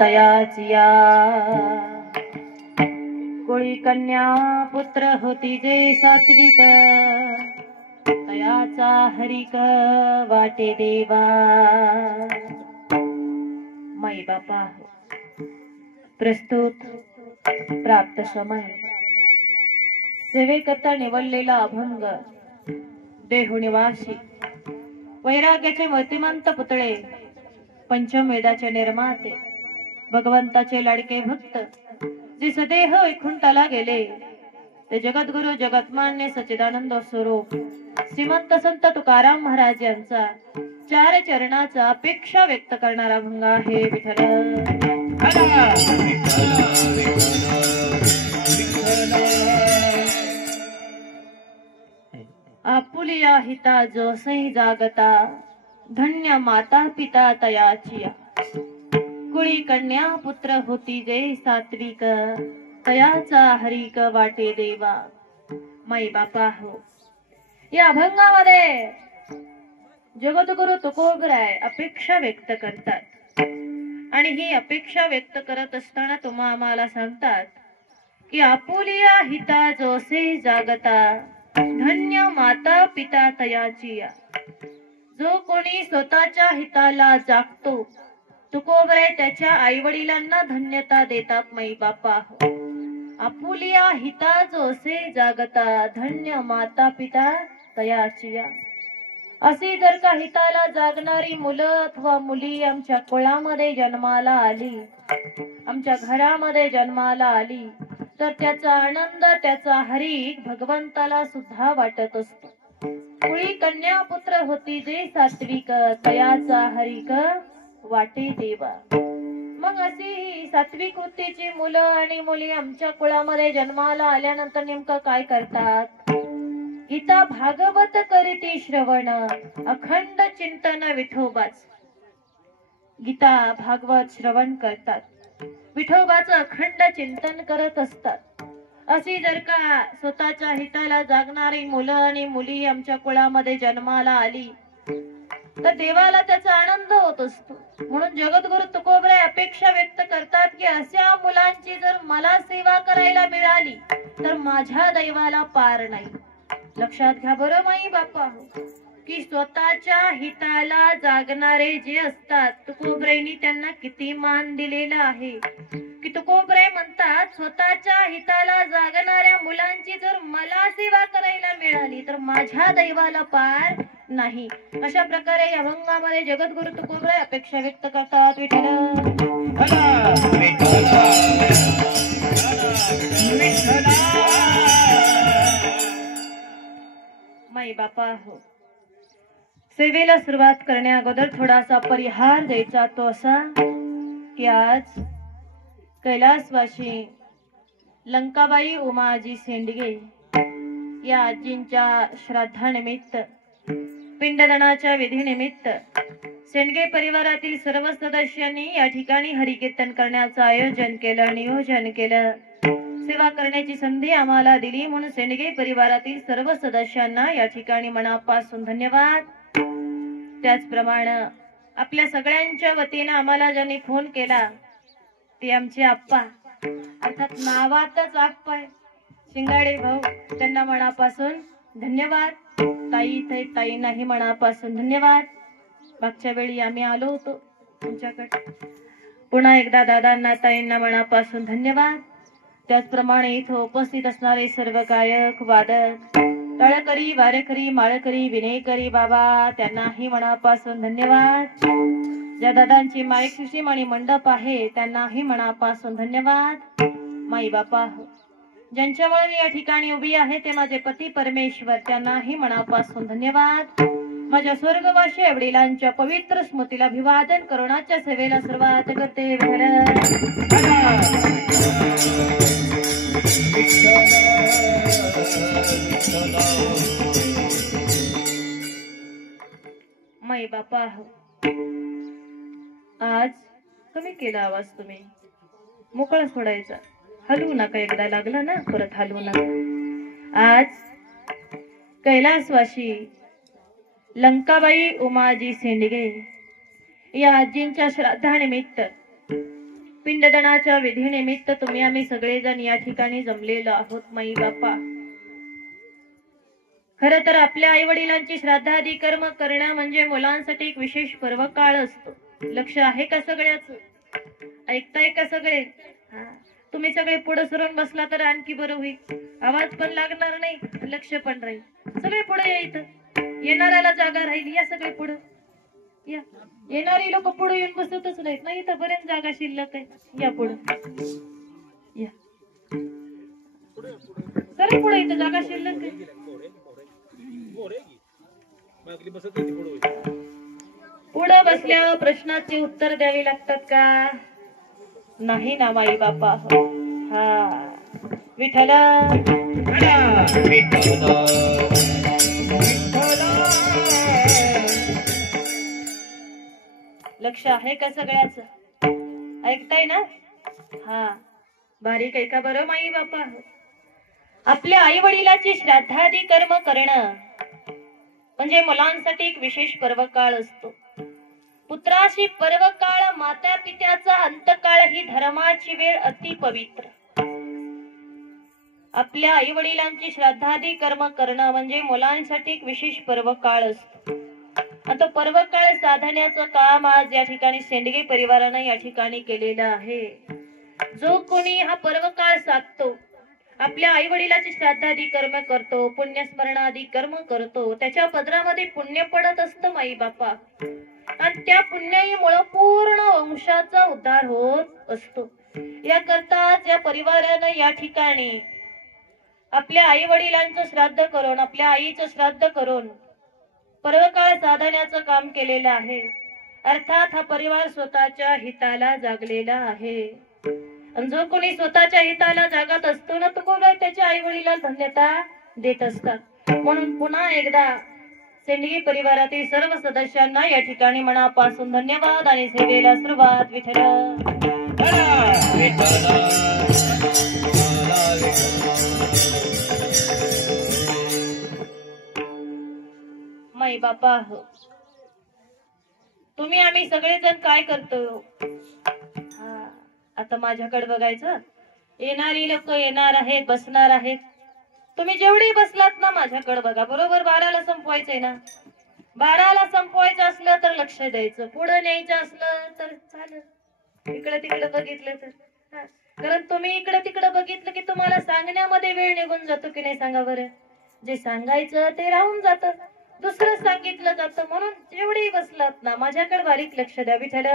तयाचिया कुळी कन्या पुत्र होती जे सात्विक तयाचा हरिक वाटे देवा। माई बापा प्रस्तुत प्राप्त समय सेवेकरता निवडलेला अभंग देहुनिवासी वैराग्याचे मूर्तिमंत पुतळे पंचम वेदाचे निर्माते भगवंताचे लाडके भक्त जे सदेह वैकुंठाला गेले ते जगद्गुरु जगतमान्य सच्चिदानंद स्वरूप श्रीमंत संत तुकाराम महाराज यांचा चार चरणाचा अपेक्षा व्यक्त करणारा अभंग आहे। विठ्ठल आपुलिया हिता जोसही जागता धन्य माता पिता तयाचिया कुळी कन्या पुत्र होती जे सात्विक तयाचा हरिक वाटे देवा। माई बापा हो, या अभंगामध्ये जगद्गुरु तुकोबराय अपेक्षा व्यक्त करतात आणि ही अपेक्षा व्यक्त करत असताना तुम्हा आम्हाला सांगतात की आपुलिया हिता जोसे जागता धन्य माता पिता तयाचिया। जो कोणी स्वतःच्या हिताला जागतो तुकोबराय त्याच्या आई वडिलांना धन्यता देतात। माई बापा आपुलिया हिता जोसे जागता धन्य माता पिता तयाचिया। अशी जर का हिताला जागणारी मुलं अथवा मुली आमच्या कुळामध्ये जन्माला आली, आमच्या घरामध्ये जन्माला आली तर त्याचा आनंद त्याचा हरिक भगवंताला सुद्धा वाटत असतो। कुळी कन्या पुत्र होती जे सात्विक तयाचा हरिक वाटे देवा। मग अशी ही सात्विक वृत्तीची मुलं आणि मुली आमच्या कुळामध्ये जन्माला आल्यानंतर नेमकं काय करतात? गीता भागवत करीती श्रवण अखंड चिंतन विठोबाच। गीता भागवत श्रवण करतात, विठोबाचं अखंड चिंतन करत असतात। अशी जर का स्वतःच्या हिताला जागणारी मुलं आणि मुली आमच्या कुळामध्ये जन्माला आली तर देवाला त्याचा आनंद होत असतो। म्हणून जगद्गुरु तुकोबराय अपेक्षा व्यक्त करतात की अशा मुलांची जर मला सेवा करायला मिळाली तर माझ्या दैवाला पार नाही। लक्षात घ्या बरं माई बापा की स्वतःच्या हिताला जागणारे जे असतात तुकोबरायनी त्यांना किती मान दिलेला आहे की तुकोबराय म्हणतात स्वतःच्या हिताला जागणाऱ्या मुलांची जर मला सेवा करायला मिळाली तर माझ्या दैवाला पार नाही। अशा प्रकारे या अभंगामध्ये जगद्गुरु तुकोबराय अपेक्षा व्यक्त करतात। माई बापा हो, सेवेला सुरुवात करण्या अगोदर थोडासा परिहार द्यायचा तो असा की आज कैलासवासी लंकाबाई उमाजी शेंडगे या आजींच्या श्राद्धानिमित्त पिंडदानाच्या विधीनिमित्त शेंडगे परिवारातील सर्व सदस्यांनी या ठिकाणी हरिकीर्तन करण्याचं आयोजन केलं, नियोजन केलं। सेवा करण्याची संधी आम्हाला दिली म्हणून शेंडगे परिवारातील सर्व सदस्यांना या ठिकाणी मनापासून धन्यवाद। त्याचप्रमाणे आपल्या सगळ्यांच्या वतीने आम्हाला ज्यांनी फोन केला ते आमचे आप्पा, अर्थात नावातच आप्पा शिंगाडे भाऊ, त्यांना मनापासून धन्यवाद। ताई ताईंनाही मनापासून धन्यवाद। मागच्या वेळी आम्ही आलो होतो तुमच्याकडे, पुन्हा एकदा दादांना ताईंना मनापासून धन्यवाद। त्याचप्रमाणे इथं उपस्थित असणारे सर्व गायक वादक तळकरी वारकरी माळकरी विनेकरी बाबा त्यांनाही मनापासून धन्यवाद। ज्या दादांची माईक सिस्टीम आणि मंडप आहे त्यांनाही मनापासून धन्यवाद। माई बापा ज्यांच्यामुळे मी या ठिकाणी उभी आहे ते माझे पती परमेश्वर, त्यांनाही मनापासून धन्यवाद। माझ्या स्वर्गवासी वडिलांच्या पवित्र स्मृतीला अभिवादन करुणाच्या सेवेला सुरुवात करते। माई बापा आज कमी केला आवाज, तुम्ही मोकळा सोडायचा, हलवू नका। एकदा लागला ना परत हलवू नका। आज कैलासवासी लंकाबाई उमाजी शेंडगे या आजींच्या श्राद्धानिमित्त पिंडदानाच्या विधीनिमित्त तुम्ही आम्ही सगळेजण या ठिकाणी जमलेलो आहोत माई बापा. खर तर आपल्या आई वडिलांची श्राद्धादी कर्म करणं म्हणजे मुलांसाठी एक विशेष पर्व काळ असतो. लक्ष आहे का सगळ्याच? ऐकताय का सगळे? तुम्ही सगळे पुढे सरून बसला तर आणखी बरं होईल. आवाज पण लागणार नाही, लक्ष पण राहील. सगळे पुढे या. इथं येणाऱ्याला जागा राहील. या सगळे पुढे या. येणारी लोक पुढे येऊन बसतच नाहीत ना. इथं बऱ्याच जागा शिल्लक आहे. या पुढे या. सगळे पुढे. इथं जागा शिल्लक आहे. पुढे बसल्यावर प्रश्नाचे उत्तर द्यावी लागतात का? नाही ना माई बापा. हा विठ्ठल लक्ष आहे का सगळ्याच? ऐकताय ना? हा बारीक ऐका बरं माई बापा. आपल्या आई वडिलाची श्राद्धादी कर्म करणं म्हणजे मुलांसाठी एक विशेष पर्व काळ असतो. पुत्राशी पर्व काळ, माता पित्याचा अंतकाळ ही धर्माची वेळ अति पवित्र. आपल्या आई वडिलांची श्राद्धादी कर्म करणं म्हणजे मुलांसाठी एक विशेष पर्व काळ असतो. आता पर्व काळ साधण्याचं काम आज या ठिकाणी शेंडगे परिवारानं या ठिकाणी केलेलं आहे. जो कोणी हा पर्व काळ साधतो, आपल्या आई वडिलाची श्राद्धादी कर्म करतो, पुण्यस्मरणादी कर्म करतो, त्याच्या पदरामध्ये पुण्य पडत असतं माई बापा. आणि त्या पुण्याईमुळे पूर्ण वंशाचा उद्धार होत असतो. याकरता या परिवारानं या ठिकाणी आपल्या आई वडिलांचं श्राद्ध करून, आपल्या आईचं श्राद्ध करून पर्वकाळ साधण्याचं काम केलेलं आहे. अर्थात हा परिवार स्वतःच्या हिताला जागलेला आहे. आणि जो कोणी स्वतःच्या हिताला जागत असतो ना, तो कोण त्याच्या आई वडिलांना धन्यता देत असतात. म्हणून पुन्हा एकदा शेंडगे परिवारातील सर्व सदस्यांना या ठिकाणी मनापासून धन्यवाद आणि सेवेला सुरुवात. विठ्ठल माई बापा हो, तुम्ही आम्ही सगळेजण काय करतो? आता माझ्याकडे बघायचं. येणारी लोक येणार आहेत, बसणार आहेत. तुम्ही जेवढे बसलात ना माझ्याकडे बघा. बरोबर 12ला संपवायचंय ना. 12ला संपवायचं असलं तर लक्ष द्यायचं. पुढे न्यायचं असलं तर चालेल. इकडे तिकडे बघितलं तर. कारण तुम्ही इकडे तिकडे बघितलं की तुम्हाला सांगण्यामध्ये वेळ निघून जातो की नाही सांगा बरं. जे सांगायचं ते राहून जातं, दुसरं सांगितलं जातं. म्हणून जेवढे बसलात ना माझ्याकडे बारीक लक्ष द्या. विठ्ठल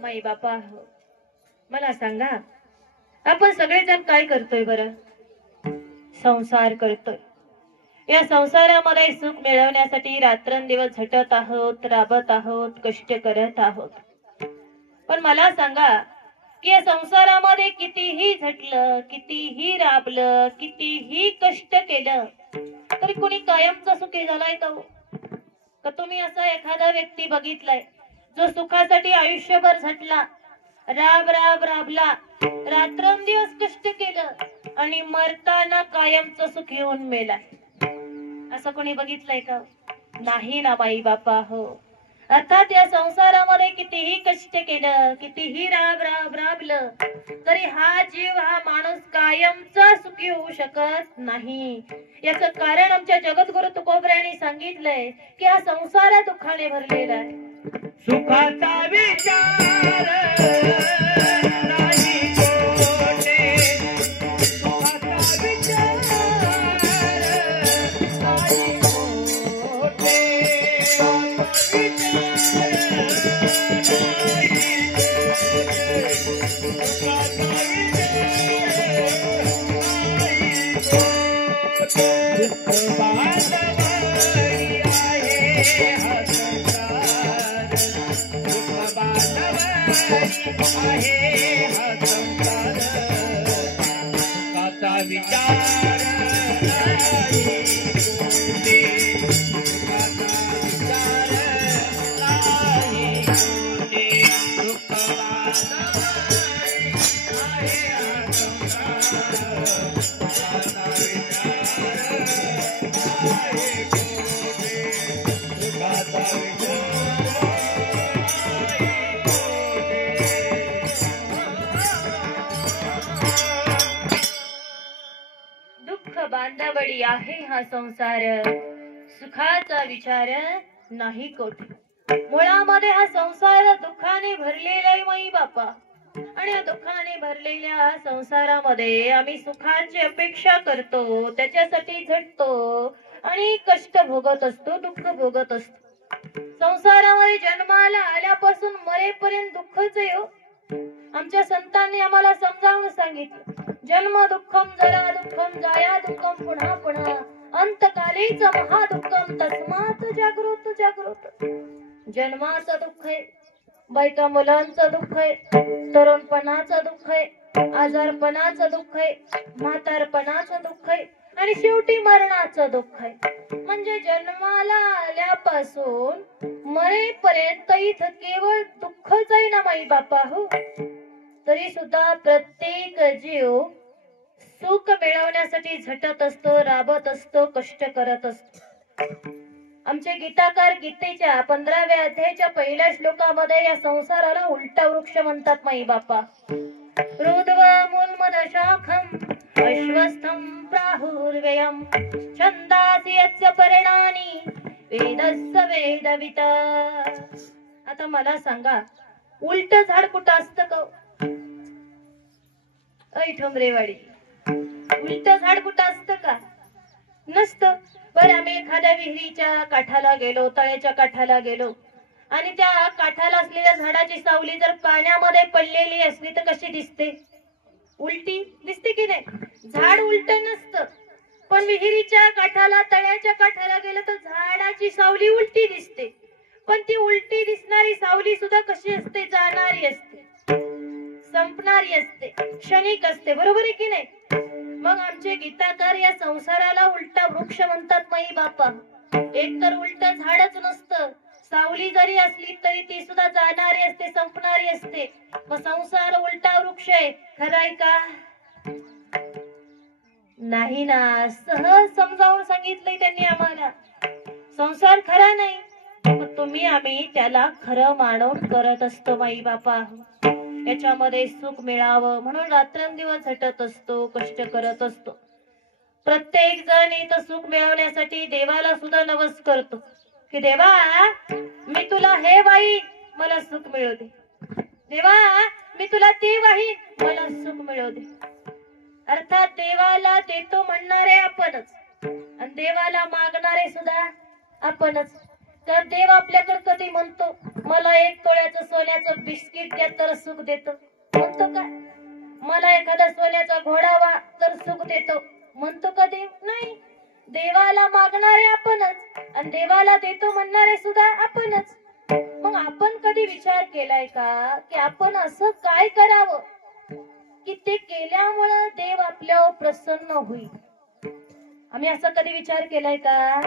माई बापा हो, मला सांगा, आपण सगळेजण काय करतोय बरं? संसार करतोय. या संसारामध्ये सुख मिळवण्यासाठी रात्रंदिवस झटत आहोत, राबत आहोत, कष्ट करत आहोत. पण मला सांगा की या संसारामध्ये कितीही झटलं, कितीही राबलं, कितीही कष्ट केलं तरी कोणी कायमचा सुखी झालाय का? का तुम्ही असा एखादा व्यक्ती बघितलाय जो सुखासाठी आयुष्यभर झटला, राबला, रात्रंदिवस कष्ट केलं आणि मरताना कायमचं सुख येऊन मेला? असं कोणी बघितलंय का? नाही ना बाई बापा हो. अर्थात या संसारामध्ये कितीही कष्ट केलं, कितीही राबलं तरी हा जीव, हा माणूस कायमचा सुखी होऊ शकत नाही. याचं कारण आमच्या जगद्गुरु तुकोबरायांनी सांगितलंय की हा संसार दुःखाने भरलेला आहे. सुखाचा विचार नाही कोठे, सुखाचा विचार नाही कोठे, सुखाचा विचार बांधवाई आहे हा संसार, आहे हा संसार, सुखाचा विचार नाही कोठे, सुखाचा विचार नाही कोठे, सुख बांधवाई आहे हा संसार, सुखाचा विचार आहे कोठे. हा संसार सुखाचा विचार नाही कोठे मुळामध्ये हा संसार दुःखाने भरलेला आहे माई बापा आणि या दुःखाने भरलेल्या संसारामध्ये आम्ही सुखाची अपेक्षा करतो त्याच्यासाठी झटतो आणि कष्ट भोगत असतो दुःख भोगत असतो संसारामध्ये जन्माला आल्यापासून मरेपर्यंत दुःखच आहे हो आमच्या संतांनी आम्हाला समजावून सांगितलं जन्म दुःखम जरा दुःखम जाया दुःखम पुन्हा पुन्हा अंतकालीच महादुःखम तस्मात जागृत जागृत जन्माचं दुःख आहे बायका मुलांचं दुःख आहे तरुणपणाचं दुःख आहे आजारपणाचं दुःख आहे म्हातारपणाचं दुःख आहे आणि शेवटी मरणाचं दुःख आहे म्हणजे जन्माला आल्यापासून मरेपर्यंत इथं केवळ दुःखच आहे ना माई बापा हो तरी सुद्धा प्रत्येक जीव सुख मिळवण्यासाठी झटत असतो राबत असतो कष्ट करत असतो आमचे गीताकार गीतेच्या 15व्या अध्यायाच्या पहिल्या श्लोकामध्ये या संसाराला उलटा वृक्ष म्हणतात माई बापा रुद्वमूलमद शाखम अश्वस्थम प्राहुर्व्ययम छंदासि यस्य पर्णानि वेदस्य वेदवित आता मला सांगा उलट झाड कुठं असतं का ऐ ठोंबरेवाडी उलट झाड कुठं असतं का नसतं बरं आम्ही एखाद्या विहिरीच्या काठाला गेलो तळ्याच्या काठाला गेलो आणि त्या काठाला असलेल्या झाडाची सावली जर पाण्यामध्ये पडलेली असली तर कशी दिसते उलटी दिसते की नाही झाड उलट नसतं पण विहिरीच्या काठाला तळ्याच्या काठाला गेलं तर झाडाची सावली उलटी दिसते पण ती उलटी दिसणारी सावली सुद्धा कशी असते जाणारी असते संपणारी असते क्षणिक असते बरोबर आहे की नाही मग आमचे गीताकार या संसाराला उलटा वृक्ष म्हणतात माई बापा एक तर उलट झाडच नसतं सावली जरी असली तरी ती सुद्धा जाणारी असते संपणारी असते मग संसार उलटा वृक्ष आहे खरंय का नाही ना सहज समजावून सांगितलंय त्यांनी आम्हाला संसार खरा नाही मग तुम्ही आम्ही त्याला खरं मानून करत असतो माई बापा याच्यामध्ये सुख मिळावं म्हणून रात्रंदिवस झटत असतो कष्ट करत असतो प्रत्येक जण इथं सुख मिळवण्यासाठी देवाला सुद्धा नवस करतो की देवा मी तुला हे वाही मला सुख मिळू दे देवा मी तुला ते वाही मला सुख मिळू दे अर्थात देवाला देतो म्हणणारे आपणच आणि देवाला मागणारे सुद्धा आपणच तर देव आपल्याकडे कधी म्हणतो मला 1 तोळ्याचं सोन्याचं बिस्किट द्या तर सुख देतो म्हणतो का मला एखादा सोन्याचा घोडा वा तर सुख देतो म्हणतो का देव नाही देवाला मागणारे आपणच आणि देवाला देतो म्हणणारे सुद्धा आपणच मग आपण कधी विचार केलाय का की आपण असं काय करावं की ते केल्यामुळे देव आपल्यावर प्रसन्न होईल आम्ही असा कधी विचार केलाय का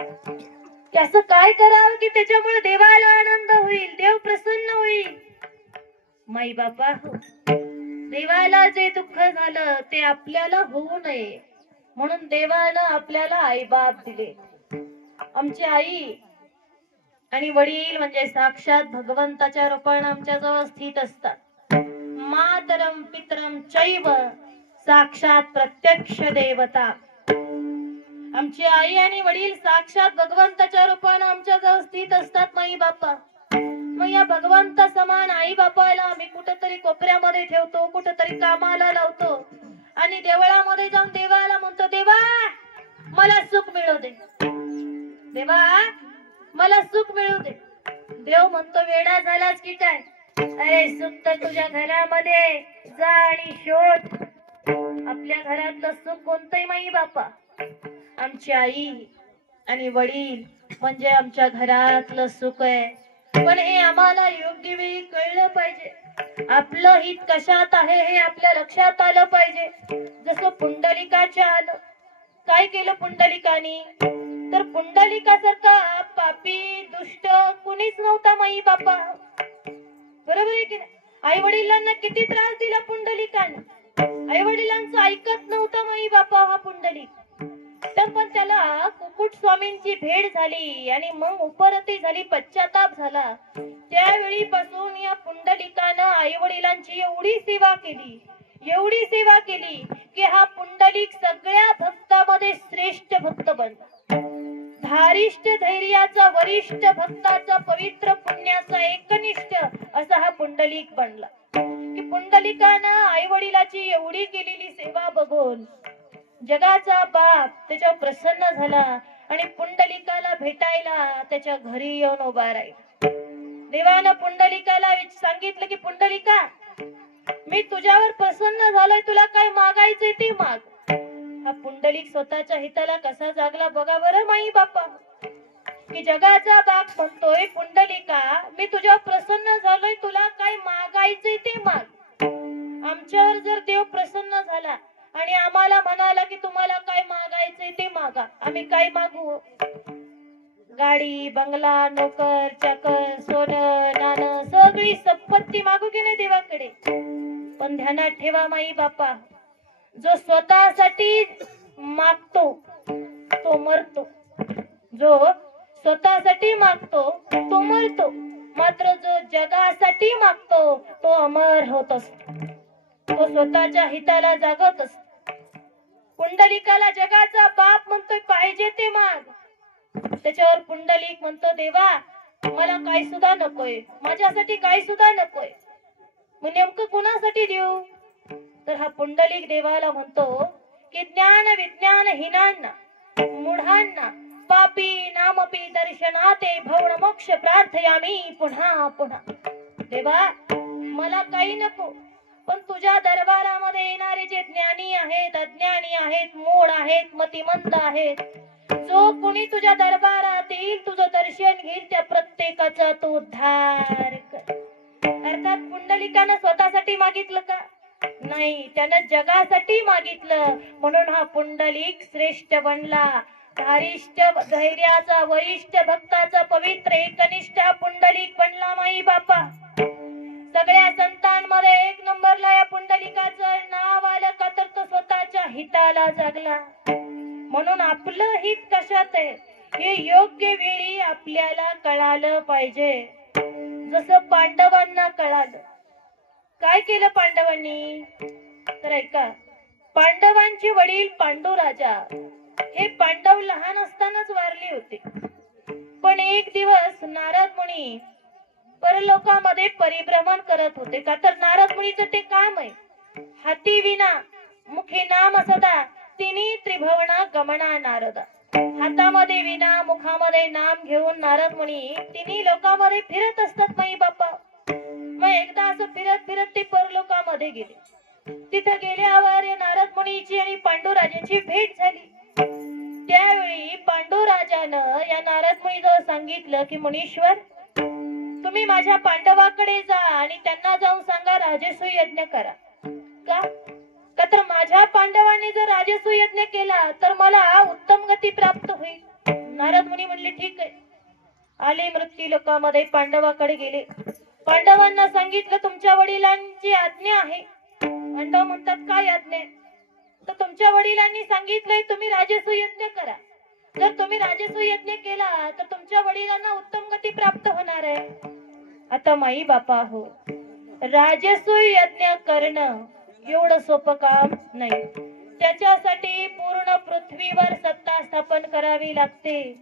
की असं काय करावं की त्याच्यामुळे देवाला आनंद होईल देव प्रसन्न होईल माई बापा देवाला जे दुःख झालं ते आपल्याला होऊ नये म्हणून देवानं आपल्याला आई बाप दिले आमची आई आणि वडील म्हणजे साक्षात भगवंताच्या रूपाने आमच्या जवळ स्थित असतात मातरम पितरम चैव साक्षात प्रत्यक्ष देवता आमची आई आणि वडील साक्षात भगवंताच्या रूपाने आमच्या जवळ स्थित असतात माई बापा मग या भगवंता समान आई बापाला आम्ही कुठेतरी कोपऱ्यामध्ये ठेवतो कुठेतरी कामाला लावतो आणि देवळामध्ये जाऊन देवाला म्हणतो देवा मला सुख मिळू दे देवा मला सुख मिळू दे देव म्हणतो वेडा झालास की काय अरे सुख तर तुझ्या घरामध्ये जा आणि शोध आपल्या घरातलं सुख कोणतंही माई बापा आमची आई आणि वडील म्हणजे आमच्या घरातलं सुख आहे पण हे आम्हाला योग्य वेळी कळलं पाहिजे आपलं हित कशात आहे हे आपल्या लक्षात आलं पाहिजे जसं पुंडलिकाच्या आलं काय केलं पुंडलिकानी तर पुंडलिकासारखा पापी दुष्ट कुणीच नव्हता माई बापा बरोबर आहे की नाही आई वडिलांना किती त्रास दिला पुंडलिकानं आई वडिलांचं ऐकत नव्हता माई बापा हा पुंडलिक तर पण त्याला कुकुट स्वामींची भेट झाली आणि मग उपरती झाली पश्चाताप झाला त्यावेळी पासून या पुंडलिकानं आई वडिलांची एवढी सेवा केली एवढी सेवा केली की हा पुंडलिक सगळ्या भक्तामध्ये श्रेष्ठ भक्त बनला. धारिष्ठ धैर्याचा वरिष्ठ भक्ताचा पवित्र पुण्याचा एकनिष्ठ असा हा पुंडलिक बनला. की पुंडलिकानं आई वडिलाची एवढी केलेली सेवा बघून जगाचा बाप त्याच्यावर प्रसन्न झाला आणि पुंडलिकाला भेटायला त्याच्या घरी येऊन उभा राहिला. देवानं पुंडलिकाला सांगितलं की पुंडलिका, मी तुझ्यावर प्रसन्न झालोय, तुला काय मागायचंय ते माग. हा पुंडलिक स्वतःच्या हिताला कसा जागला बघा बरं माई बापा. की जगाचा बाप म्हणतोय पुंडलिका, मी तुझ्यावर प्रसन्न झालोय, तुला काय मागायचंय ते माग. आमच्यावर जर देव प्रसन्न झाला आणि आम्हाला म्हणाला की तुम्हाला काय मागायचंय ते मागा, आम्ही काय मागू? गाडी, बंगला, नोकर, चाकर, सोनं, नाणं, सगळी संपत्ती मागू की नाही देवाकडे? पण ध्यानात ठेवा माई बापा, जो स्वतःसाठी मागतो तो मरतो. जो स्वतःसाठी मागतो तो मरतो, मात्र जो जगासाठी मागतो तो अमर होत असतो. तो स्वतःच्या हिताला जागत असतो. पुंडलिकाला जगाचा बाप म्हणतोय पाहिजे ते माग. त्याच्यावर पुंडलिक म्हणतो देवा, मला काय सुद्धा नकोय, माझ्यासाठी काय सुद्धा नकोय, मग नेमकं कुणासाठी देऊ? तर हा पुंडलिक देवाला म्हणतो की ज्ञान विज्ञान हीनांना मूढांना पापी नामपी दर्शनाते भवन मोक्ष प्रार्थयामी पुन्हा पुन्हा. देवा, मला काही नको, पण तुझ्या दरबारामध्ये येणारे जे ज्ञानी आहेत, अज्ञानी आहेत, मूढ आहेत, मतिमंद आहेत, जो कोणी तुझ्या दरबारात येईल, तुझं दर्शन घेईल, त्या प्रत्येकाचा तू उद्धार कर. अर्थात पुंडलिकानं स्वतःसाठी मागितलं का? नाही, त्यानं जगासाठी मागितलं. म्हणून हा पुंडलिक श्रेष्ठ बनला. धारिष्ठ धैर्याचा वरिष्ठ भक्ताचा पवित्र एकनिष्ठ पुंडलिक बनला माई बापा. सगळ्या संतांमध्ये एक नंबरला या पुंडलिकाचं नाव आलं का तर तो स्वतःच्या हिताला जगला. म्हणून आपलं हित कशात आहे हे योग्य वेळी आपल्याला कळालं पाहिजे. जसं पांडवांना कळालं. काय केलं पांडवांनी? तर ऐका, पांडवांचे वडील पांडुराजा हे पांडव लहान असतानाच वारले होते. पण एक दिवस नारद मुनी परलोकामध्ये परिभ्रमण करत होते. का तर नारद मुनीचं ते काम आहे. हाती विना मुखे नाम सदा तिन्ही त्रिभुवना गमना नारदा. हातामध्ये विना मुखामध्ये नाम घेऊन नारद मुनी तिन्ही लोकांमध्ये फिरत असतात माई बापा. मग एकदा असं फिरत फिरत ते परलोकामध्ये गेले. तिथे गेल्यावर नारद मुनीची आणि पांडुराजाची भेट झाली. त्यावेळी पांडुराजानं या नारद मुनीजवळ सांगितलं की मुनीश्वर, तुम्ही माझ्या पांडवाकडे जा आणि त्यांना जाऊन सांगा राजसूय यज्ञ करा. का? का तर माझ्या पांडवांनी जर राजसूय यज्ञ केला तर मला उत्तम गती प्राप्त होईल. नारद मुनी म्हणले ठीक आहे. आले मृत्यू लोकामध्ये पांडवाकडे गेले. पांडवांना सांगितलं तुमच्या वडिलांची आज्ञा आहे. पांडव म्हणतात काय आज्ञा? तर तुमच्या वडिलांनी सांगितलंय तुम्ही राजसूय यज्ञ करा. जर तुम्ही राजसूय यज्ञ केला तर तुमच्या वडिलांना उत्तम गती प्राप्त होणार आहे. आता माई बापा हो, राजसूय यज्ञ करणं एवढं सोपं काम नाही. त्याच्यासाठी पूर्ण पृथ्वीवर सत्ता स्थापन करावी लागते.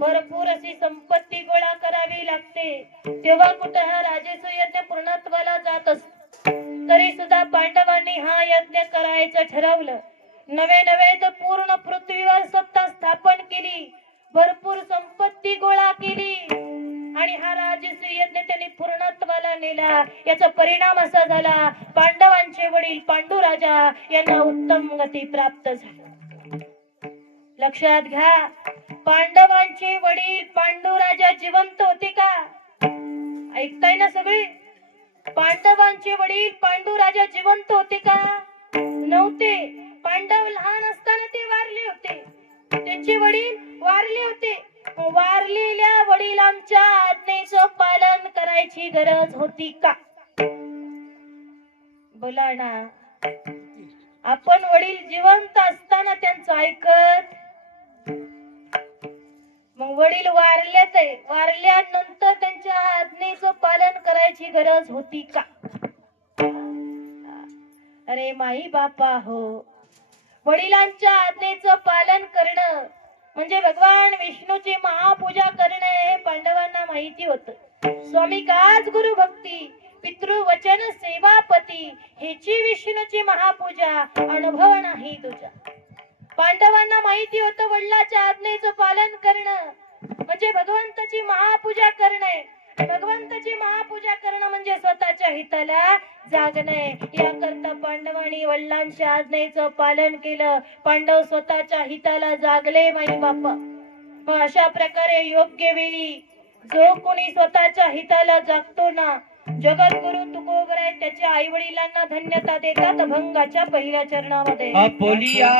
भरपूर अशी संपत्ती गोळा करावी लागते. तेव्हा कुठं हा राजसूय यज्ञ पूर्णत्वाला जात असतो. तरी सुद्धा पांडवांनी हा यज्ञ करायचं ठरवलं. नवे नवे तर पूर्ण पृथ्वीवर सत्ता स्थापन केली. भरपूर संपत्ती गोळा केली आणि हा राजसूय यज्ञ त्यांनी पूर्णत्वाला नेला. याचा परिणाम असा झाला, पांडवांचे वडील पांडुराजा यांना उत्तम गती प्राप्त झाली. लक्षात घ्या, पांडवांचे वडील पांडुराजा जिवंत होते का? ऐकताय ना सगळे? पांडवांचे वडील पांडुराजा जिवंत होते का? नव्हते. पांडव लहान असताना ते वारले होते. त्यांचे वडील वारले होते. वारलेल्या वडिलांच्या आज्ञेचं पालन करायची गरज होती का? बोला ना. आपण वडील जिवंत असताना त्यांचं ऐकत, मग वडील वारल्यानंतर त्यांच्या आज्ञेचं पालन करायची गरज होती का? अरे माई बापा हो, वडिलांच्या आज्ञेचं पालन करणं म्हणजे भगवान विष्णूची महापूजा करणे हे पांडवांना माहिती होतं. स्वामी काच गुरु भक्ती पितृवचन सेवापती हेची विष्णूची महापूजा अनुभव नाही तुझ्या. पांडवांना माहिती होतं वडिलांच्या आज्ञेचं पालन करणं म्हणजे भगवंताची महापूजा करणे. भगवंताची महापूजा करणं म्हणजे स्वतःच्या हिताला जागणे. याकरता पांडवांनी वडिलांच्या आज्ञेचं पालन केलं. पांडव स्वतःच्या हिताला जागले माई बापा. मग अशा प्रकारे योग्य वेळी जो कोणी स्वतःच्या हिताला जागतो ना, जगद्गुरु तुकोबराय त्याच्या आई वडिलांना धन्यता देतात अभंगाच्या पहिल्या चरणामध्ये. आपुलिया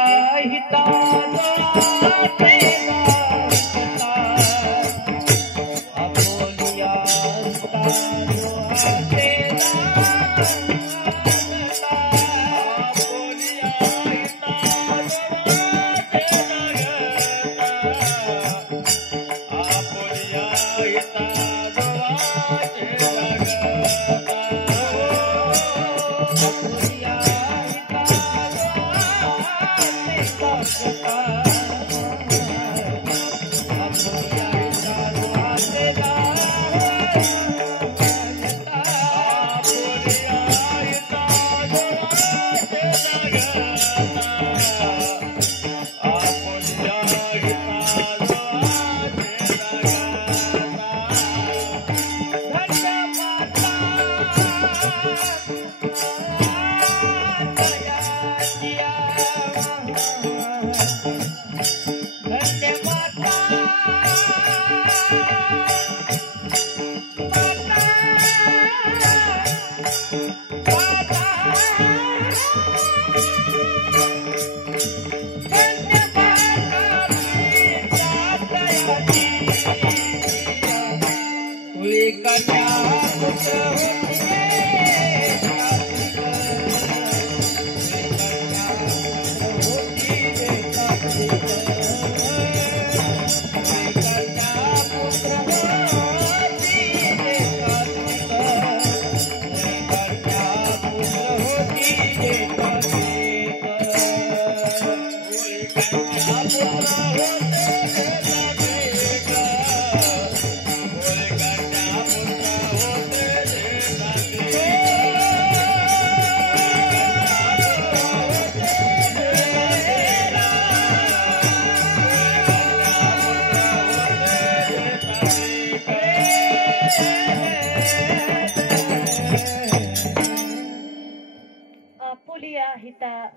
हिता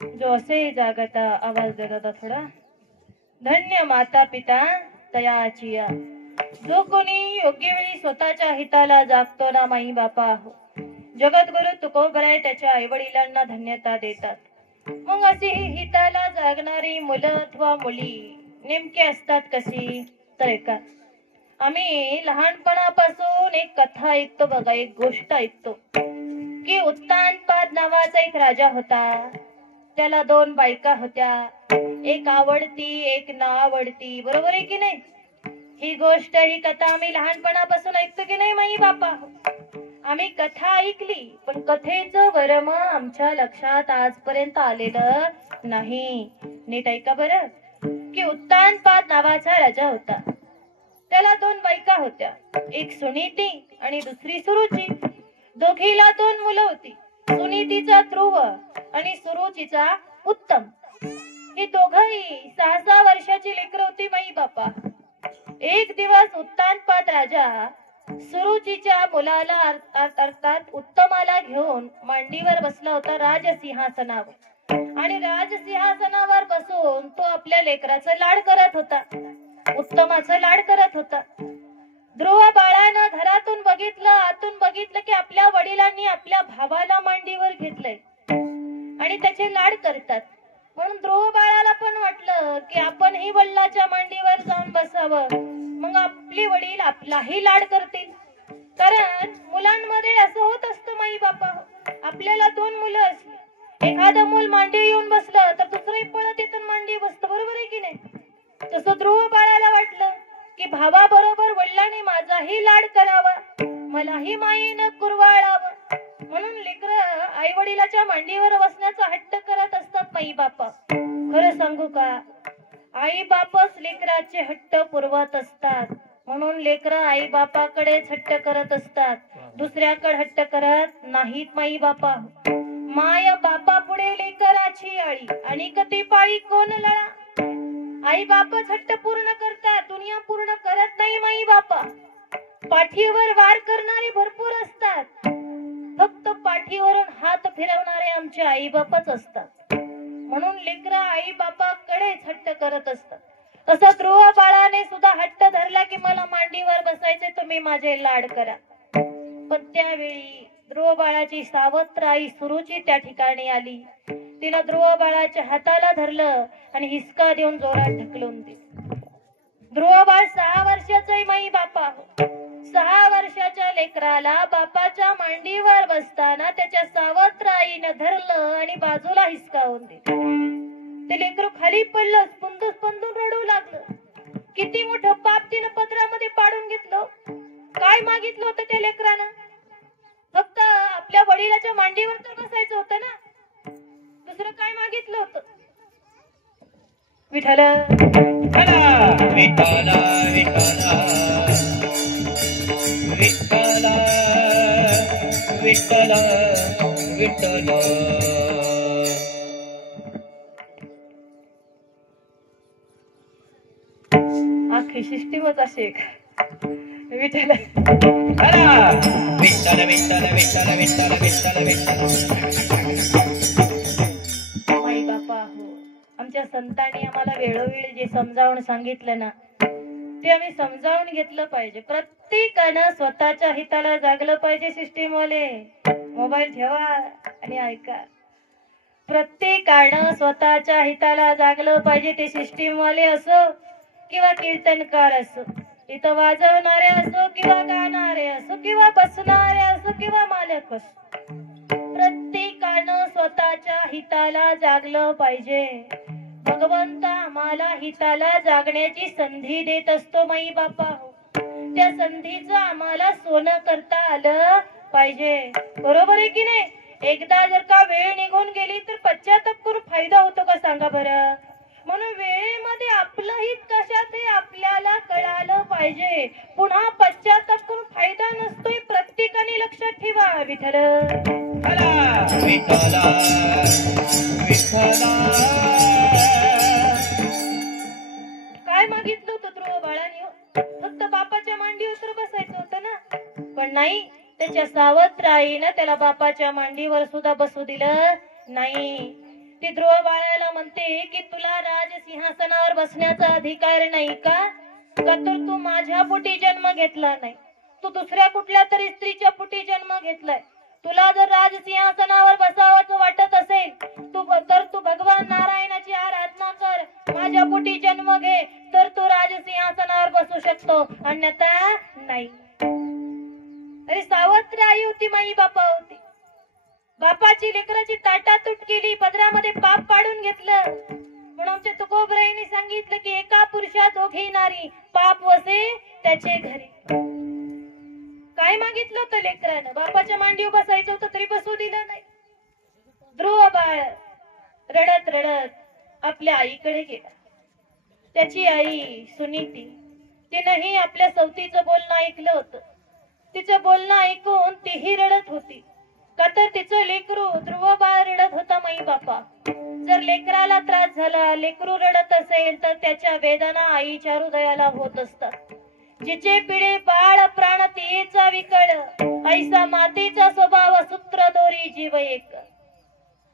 जो असे जागता आवाज देता थोडा. धन्य माता पिता तयाचिया. जो कोणी योग्य वेळी स्वतःच्या हिताला जागतो ना माई बापा हो, जगद्गुरु तुकोबराय त्याच्या आई वडिलांना धन्यता देतात. मग अशी हिताला जागणारी मुलं अथवा मुली नेमके असतात कशी तर ऐका. आम्ही लहानपणापासून एक कथा ऐकतो बघा, एक गोष्ट ऐकतो की उत्तानपाद नावाचा एक राजा होता. त्याला 2 बायका होत्या, एक आवडती एक ना आवडती. बरोबर आहे की नाही? ही गोष्ट ही कथा आम्ही लहानपणापासून ऐकतो की नाही माई बापा? आम्ही कथा ऐकली पण कथेचं वर्म आमच्या लक्षात आजपर्यंत आलेलं नाही. नीट ऐका बरं की उत्तानपाद नावाचा राजा होता. त्याला 2 बायका होत्या, एक सुनीती आणि दुसरी सुरुची. दोघीला 2 मुलं होती, सुनीतीचा ध्रुव आणि सुरुचीचा उत्तम. ही दोघही 6-6 वर्षाची लेकरं होती माई बापा. एक दिवस उत्तानपाद राजा सुरुचीच्या मुलाला अर्थात उत्तमाला घेऊन मांडीवर बसला होता राजसिंहासनावर. आणि राजसिंहासनावर बसून तो आपल्या लेकराचा लाड करत होता, उत्तमाचा लाड करत होता. ध्रुव बाळानं घरातून बघितलं, आतून बघितलं की आपल्या वडिलांनी आपल्या भावाला मांडीवर घेतलंय आणि त्याचे लाड करतात. म्हणून ध्रुव बाळाला पण वाटलं की आपणही वडिलांच्या मांडीवर जाऊन बसावं, मग आपले वडील आपलाही लाड करतील. कारण मुलांमध्ये असं होत असतं माई बापा. आपल्याला 2 मुलं असली, एखादं मूल मांडी येऊन बसलं तर दुसरंही पळत येतं मांडी बसतं. बरोबर आहे की नाही? तसं ध्रुव बाळाला वाटलं की भावाबरोबर वडिलांनी माझाही लाड करावा, मलाही मायेनं कुरवाळावं. म्हणून लेकर आई वडिलाच्या मांडीवर बसण्याचा हट्ट करत असतात माई बापा. खरं सांगू का, आई बापच लेकराचे हट्ट पुरवत असतात. म्हणून लेकर आई बापाकडेच हट्ट करत असतात, दुसऱ्याकडे हट्ट करत नाहीत माई बापा. माय बापा पुढे लेकराची आळी आणि कधी पाळी कोण लळा. आई बापच हट्ट पूर्ण करतात, दुनिया पूर्ण करत नाही माई बापा. पाठीवर वार करणारे भरपूर असतात, फक्त पाठीवरून हात फिरवणारे आमचे आई बापच असतात. म्हणून लेकरं आई बापाकडेच हट्ट करत असतात. तसा ध्रुव बाळाने सुद्धा हट्ट धरला की मला मांडीवर बसायचे, तुम्ही माझे लाड करा. पण त्यावेळी ध्रुव बाळाची सावत्र आई सुरुची त्या ठिकाणी आली. तिनं ध्रुव बाळाच्या हाताला धरलं आणि हिसका देऊन जोरात ढकलून दिलं. ध्रुव बाळ 6 वर्षाचं माई बापा. 6 वर्षाच्या लेकराला बापाच्या मांडीवर बसताना त्याच्या सावत्र आईनं धरलं आणि बाजूला हिसकावून दिलं. ते लेकरू खाली पडलं, स्पंदून रडू लागलं. किती मोठं पाप तिनं पदरामध्ये पाडून घेतलं. काय मागितलं होतं त्या लेकरानं? फक्त आपल्या वडिलाच्या मांडीवर तर बसायचं होतं ना, दुसरं काय मागितलं होतं? विठ्ठल विठ्ठल विठ्ठल विठ्ठल विठ्ठल विठ्ठल. आखी सिस्टीमच असे विठ्ठल विठ्ठल विठ्ठल विठ्ठल विठ्ठल विठ्ठल विठ्ठल. माई बापा हो, आमच्या संतांनी आम्हाला वेळोवेळी जे समजावून सांगितलं ना, ते आम्ही समजावून घेतलं पाहिजे. प्रत्येकानं स्वतःच्या हिताला जागलं पाहिजे. सिस्टीम वाले मोबाईल ठेवा आणि ऐका. प्रत्येकानं स्वतःच्या हिताला जागलं पाहिजे. ते सिस्टीम वाले असो किंवा कीर्तनकार असो, इथं वाजवणारे असो किंवा गाणारे असो किंवा बसणारे असो किंवा मालक असो, प्रत्येकानं स्वतःच्या हिताला जागलं पाहिजे. भगवंत आम्हाला हिताला जागण्याची संधी देत असतो माई बापा हो. त्या संधीचं आम्हाला सोनं करता आलं पाहिजे. बरोबर आहे की नाही? एकदा जर का वेळ निघून गेली तर पश्चाताप करून फायदा होतो का सांगा बरं? म्हणून वेळेमध्ये आपलं हित कशात हे आपल्याला कळालं पाहिजे. पुन्हा पश्चाताप करून फायदा नसतोय, प्रत्येकाने लक्षात ठेवा. विठ्ठल विठ्ठल विठ्ठल. काय मागितलं होतं ध्रुव बाळाने? फक्त बापाच्या मांडीवर तर बसायचं होतं ना. पण नाही, त्याच्या सावत्र आईनं त्याला बापाच्या मांडीवर सुद्धा बसू दिलं नाही. ती ध्रुव बाळाला म्हणते की तुला राजसिंहासनावर बसण्याचा अधिकार नाही का? तर तू माझ्या पोटी जन्म घेतला नाही, तू दुसऱ्या कुठल्या तरी स्त्रीच्या पोटी जन्म घेतलाय. तुला जर राजसिंहासनावर बसावंच वाटत असेल तू भगवान नारायणाची आराधना कर, माझ्या पोटी जन्म घे, तर तू राजसिंहासनावर बसू शकतो, अन्यथा नाही. अरे सावत्र आई होती, माई बापा होती. बापाची लेकराची ताटातूट केली, पदरामध्ये पाप पाडून घेतलं. म्हणून आमच्या तुकोबराईने सांगितलं की एका पुरुषा दोघी नारी, पाप वसे त्याचे घरी. काय मागितलं होतं लेकरानं? बापाच्या मांडीवर बसायचं होतं तरी बसू दिलं नाही. ध्रुव बाळ रडत रडत आपल्या आईकडे गेला. त्याची आई सुनीती, तिनंही आपल्या सवतीचं बोलणं ऐकलं होतं. तिचं बोलणं ऐकून तीही रडत होती, का तर तिचं लेकरू ध्रुव बाळ रडत होता. माई बापा, जर लेकराला त्रास झाला, लेकरू रडत असेल तर त्याच्या वेदना आईच्या हृदयाला होत असतात. जिचे पिढे बाळ प्राण तियेचा विकळ, ऐसा मातेचा स्वभाव सूत्र दोरी जीव एक.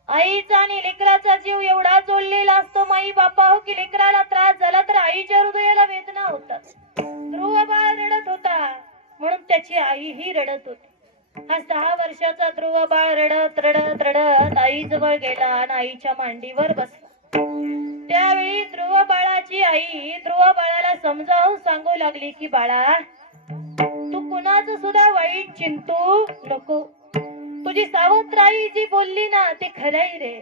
आईचा आणि लेकराचा जीव एवढा जोडलेला असतो माई बापा हो, की लेकराला त्रास झाला तर आईच्या हृदयाला वेदना होतात. ध्रुव बाळ रडत होता म्हणून त्याची आईही रडत होती. हा 6 वर्षाचा ध्रुव बाळ रडत रडत रडत आईजवळ गेला आणि आईच्या मांडीवर बसला. त्यावेळी ध्रुव बाळाची आई ध्रुव बाळाला समजावून सांगू लागली की बाळा, तू कुणाचं सुद्धा वाईट चिंतू नको. तुझी सावत्र आई जी बोलली ना ते खरंय रे.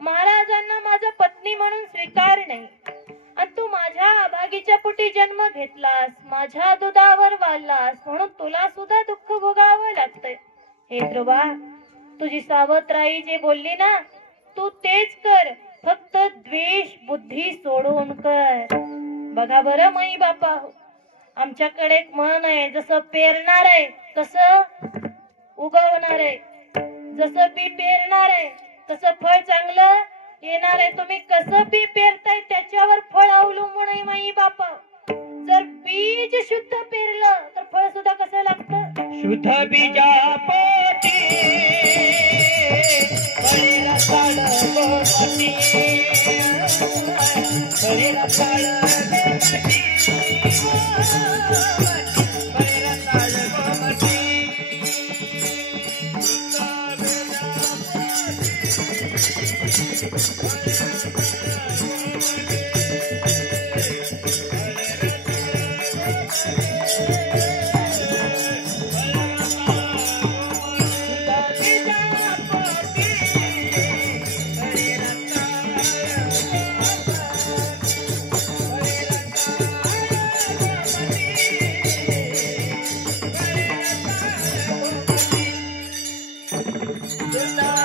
महाराजांना माझा पत्नी म्हणून स्वीकार नाही, आणि तू माझ्या अभागीच्या पोटी जन्म घेतलास, माझ्या दुधावर वाढलास, म्हणून तुला सुद्धा दुःख भोगावं लागतंय. हे ध्रुवा, तुझी सावत्राई जे बोलली ना तू तेच कर, फक्त द्वेष बुद्धी सोडून कर. बघा बरं माई बापा, आमच्याकडे एक म्हण आहे, जसं पेरणार आहे कसं उगवणार आहे, जसं बी पेरणार आहे तसं फळ चांगलं येणार आहे. तुम्ही कसं बी पेरताय त्याच्यावर फळ अवलंबून आहे माई बापा. जर बीज शुद्ध पेरलं तर फळ सुद्धा कसं लागतं, शुद्ध बीजापोटी फळे रसाळ गोमटी, फळे रसाळ गोमटी, फळे रसाळ गोमटी. Good night.